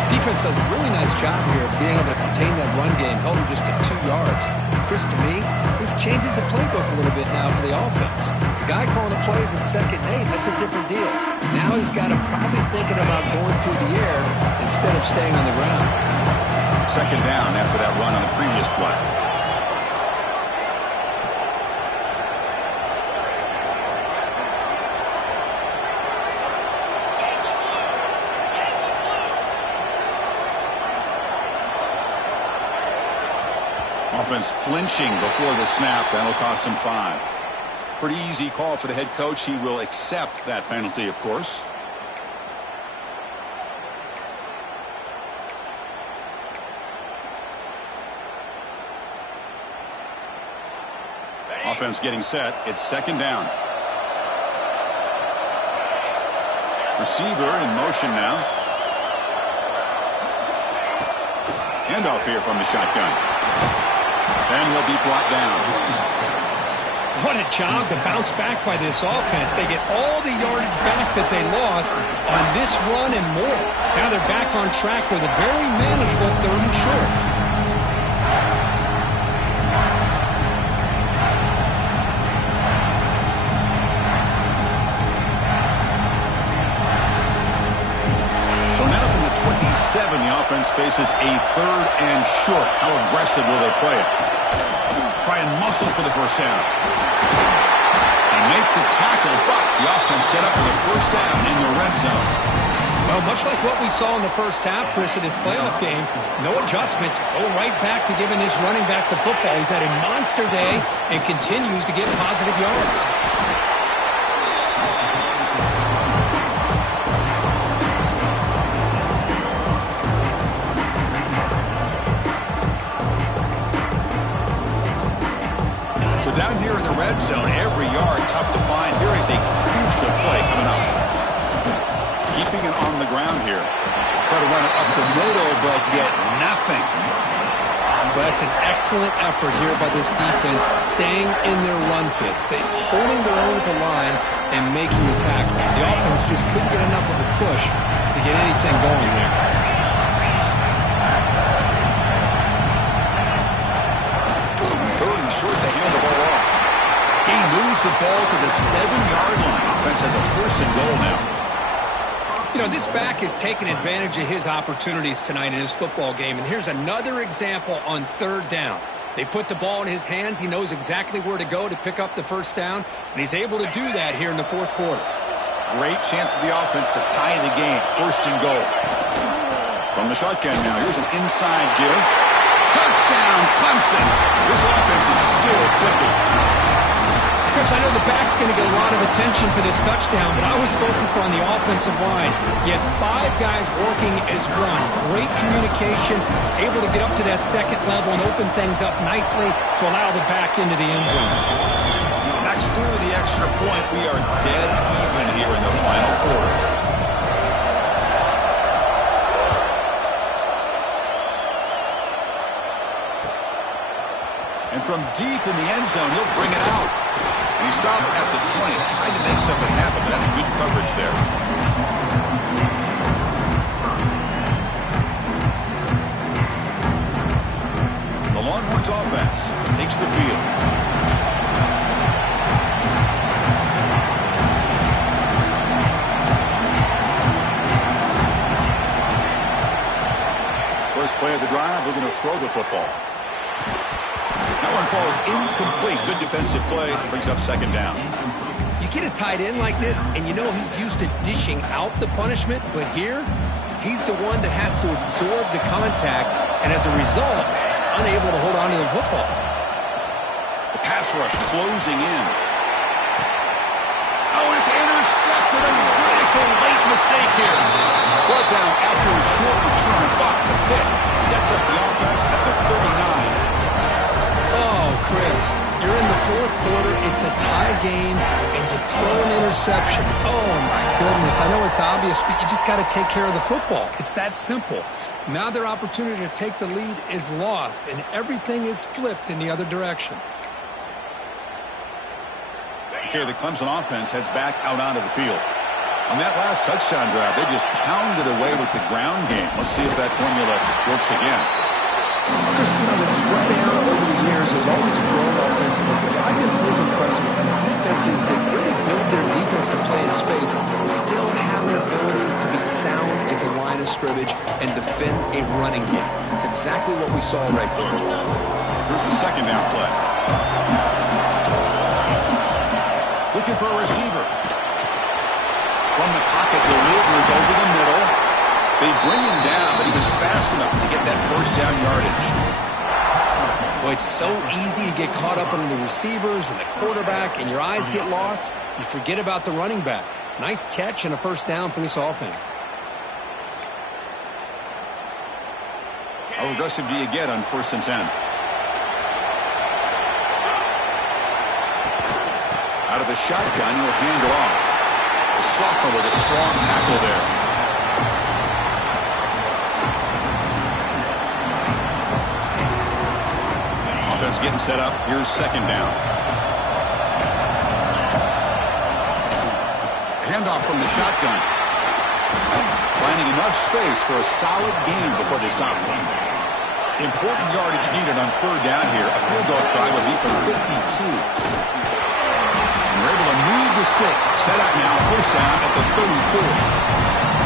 Defense does a really nice job here of being able to contain that run game, held him just to 2 yards. Chris, to me, this changes the playbook a little bit now for the offense. The guy calling the plays at 2nd and 8, that's a different deal. Now he's got to probably thinking about going through the air instead of staying on the ground. 2nd down after that run on the previous play. Offense flinching before the snap. That'll cost him 5. Pretty easy call for the head coach. He will accept that penalty, of course. Offense getting set. It's 2nd down. Receiver in motion now. Handoff here from the shotgun. And he'll be brought down. What a job to bounce back by this offense. They get all the yardage back that they lost on this run and more. Now they're back on track with a very manageable 3rd and short. So now from the 27, the offense faces a 3rd and short. How aggressive will they play it? Try and muscle for the first down. And make the tackle, but the offense set up with a first down in the red zone. Well, much like what we saw in the first half, Chris, of this playoff game, no adjustments. Go right back to giving his running back the football. He's had a monster day and continues to get positive yards. Down here in the red zone, every yard tough to find. Here is a crucial play coming up. Keeping it on the ground here. Try to run it up the middle, but get nothing. Well, that's an excellent effort here by this defense, staying in their run fits. They're holding their own at the line and making the tackle. The offense just couldn't get enough of a push to get anything going there. Short to hand the ball off. He moves the ball to the 7-yard line. Offense has a 1st and goal now. You know, this back has taken advantage of his opportunities tonight in his football game. And here's another example on 3rd down. They put the ball in his hands. He knows exactly where to go to pick up the first down. And he's able to do that here in the 4th quarter. Great chance for the offense to tie the game. 1st and goal. From the shotgun now. Here's an inside give. Touchdown, Clemson. This offense is still clicking. Chris, I know the back's going to get a lot of attention for this touchdown, but I was focused on the offensive line. You had 5 guys working as one. Great communication, able to get up to that second level and open things up nicely to allow the back into the end zone. Next through the extra point, we are dead even here in the final quarter. And from deep in the end zone, he'll bring it out. And he stopped at the 20, trying to make something happen, but that's good coverage there. The Longhorns offense takes the field. First play of the drive, we're going to throw the football. That one falls incomplete. Good defensive play. Brings up second down. You get a tight end like this, and you know he's used to dishing out the punishment, but here, he's the one that has to absorb the contact, and as a result, he's unable to hold on to the football. The pass rush closing in. Oh, it's intercepted. A critical late mistake here. Brought down after a short return. But the pick sets up the offense at the 39. Oh, Chris, you're in the fourth quarter, it's a tie game, and you throw an interception. Oh, my goodness. I know it's obvious, but you just got to take care of the football. It's that simple. Now their opportunity to take the lead is lost, and everything is flipped in the other direction. Okay, the Clemson offense heads back out onto the field. On that last touchdown drive, they just pounded away with the ground game. Let's see if that formula works again. Chris, you know, the spread era over the years has always grown offensively, but I've been always impressed with defenses that really build their defense to play in space, still have an ability to be sound at the line of scrimmage and defend a running game. It's exactly what we saw right there. Here's the second down play. Looking for a receiver. From the pocket, delivers over the middle. They bring him down, but he was fast enough to get that first down yardage. Well, it's so easy to get caught up in the receivers and the quarterback, and your eyes get lost. You forget about the running back. Nice catch and a first down for this offense. How aggressive do you get on 1st and 10? Out of the shotgun, he'll hand it off. The sophomore with a strong tackle there. Offense getting set up. Here's second down. Handoff from the shotgun. Finding enough space for a solid gain before they stop him. Important yardage needed on 3rd down here. A field goal try would be from 52. And we're able to move the sticks. Set up now. First down at the 34.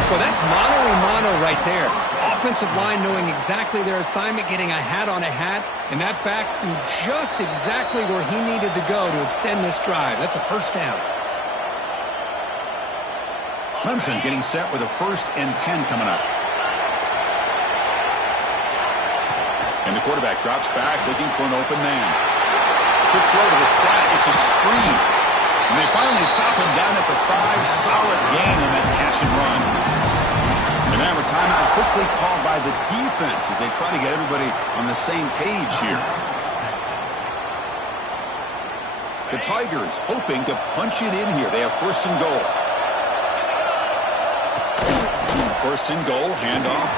Well, that's mano-a-mano right there. Offensive line knowing exactly their assignment, getting a hat on a hat, and that back threw just exactly where he needed to go to extend this drive. That's a first down. Clemson getting set with a 1st and 10 coming up. And the quarterback drops back looking for an open man. Quick throw to the flat. It's a screen. And they finally stop him down at the 5. Solid gain on that catch and run. And now a timeout quickly called by the defense as they try to get everybody on the same page here. The Tigers hoping to punch it in here. They have 1st and goal. 1st and goal, handoff.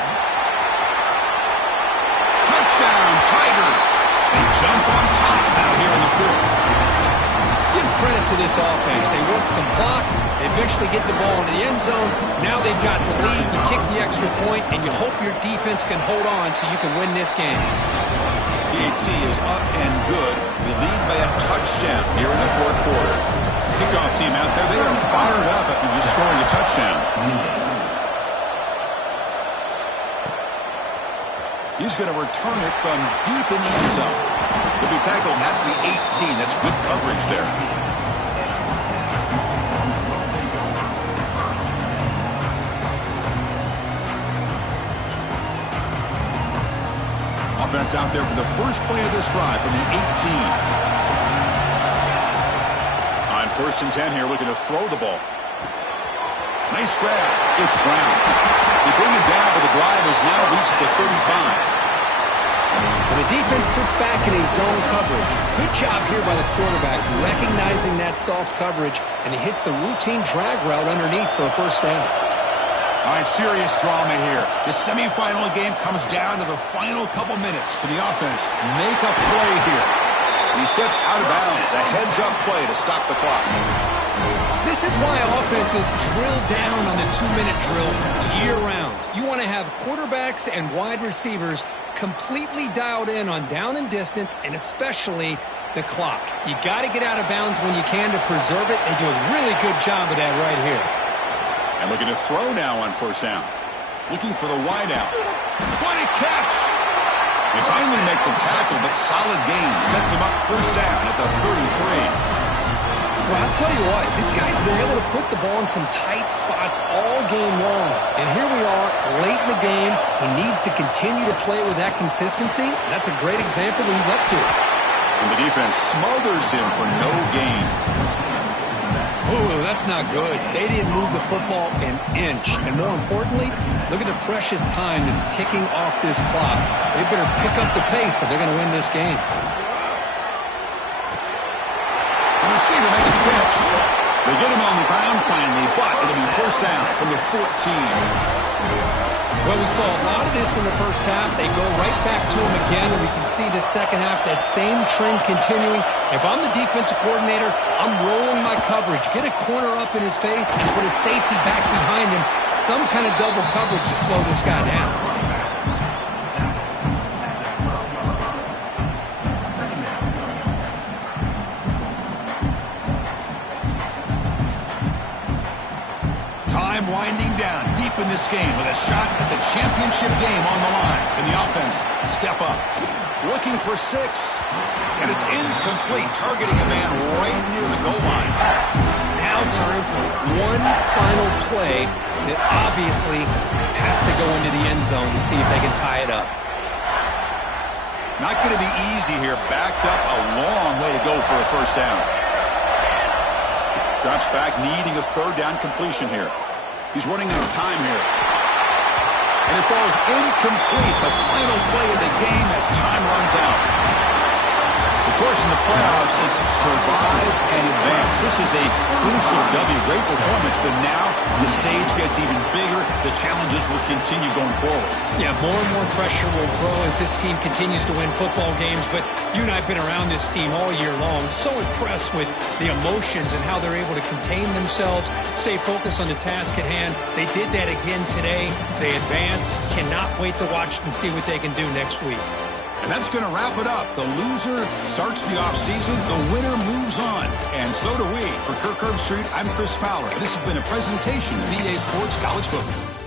Touchdown, Tigers. They jump on top now here in the 4th. Give credit to this offense. They work some clock. They eventually get the ball into the end zone. Now they've got the lead. You kick the extra point, and you hope your defense can hold on so you can win this game. PAT is up and good. We lead by a touchdown here in the 4th quarter. Kickoff team out there, they are fired up after just scoring a touchdown. He's going to return it from deep in the end zone. He'll be tackled at the 18. That's good coverage there. defense out there for the first play of this drive from the 18. On 1st and 10 here, looking to throw the ball. Nice grab. It's Brown. They bring it down, but the drive has now reached the 35. And the defense sits back in a zone coverage. Good job here by the quarterback recognizing that soft coverage, and he hits the routine drag route underneath for a first down. All right, serious drama here. The semifinal game comes down to the final couple minutes. Can the offense make a play here? He steps out of bounds. A heads-up play to stop the clock. This is why offenses drill down on the 2-minute drill year-round. You want to have quarterbacks and wide receivers completely dialed in on down and distance, and especially the clock. You got to get out of bounds when you can to preserve it. They do a really good job of that right here. And looking to throw now on 1st down. Looking for the wideout. What a catch! They finally make the tackle, but solid gain sets him up 1st down at the 33. Well, I'll tell you what, this guy's been able to put the ball in some tight spots all game long. And here we are, late in the game. He needs to continue to play with that consistency. That's a great example that he's up to it. And the defense smothers him for no gain. Ooh, that's not good. They didn't move the football an inch. And more importantly, look at the precious time that's ticking off this clock. They better pick up the pace if they're going to win this game. The receiver makes the catch. They get him on the ground finally, but it'll be 1st down from the 14. Well, we saw a lot of this in the first half. They go right back to him again, and we can see the second half, that same trend continuing. If I'm the defensive coordinator, I'm rolling my coverage. Get a corner up in his face and put a safety back behind him. Some kind of double coverage to slow this guy down. Time winding down deep in this game with a shot at the championship game on the line. Can the offense step up? Looking for 6. And it's incomplete, targeting a man right near the goal line. It's now time for one final play that obviously has to go into the end zone to see if they can tie it up. Not going to be easy here. Backed up a long way to go for a 1st down. Drops back, needing a 3rd down completion here. He's running out of time here. And it falls incomplete, the final play of the game as time runs out. Of course, in the playoffs, it's survive and advance. This is a crucial W. Great performance, but now the stage gets even bigger. The challenges will continue going forward. Yeah, more and more pressure will grow as this team continues to win football games, but you and I have been around this team all year long. So impressed with the emotions and how they're able to contain themselves, stay focused on the task at hand. They did that again today. They advance. Cannot wait to watch and see what they can do next week. And that's going to wrap it up. The loser starts the offseason. The winner moves on. And so do we. For Kirk Herbstreit, I'm Chris Fowler. This has been a presentation of EA Sports College Football.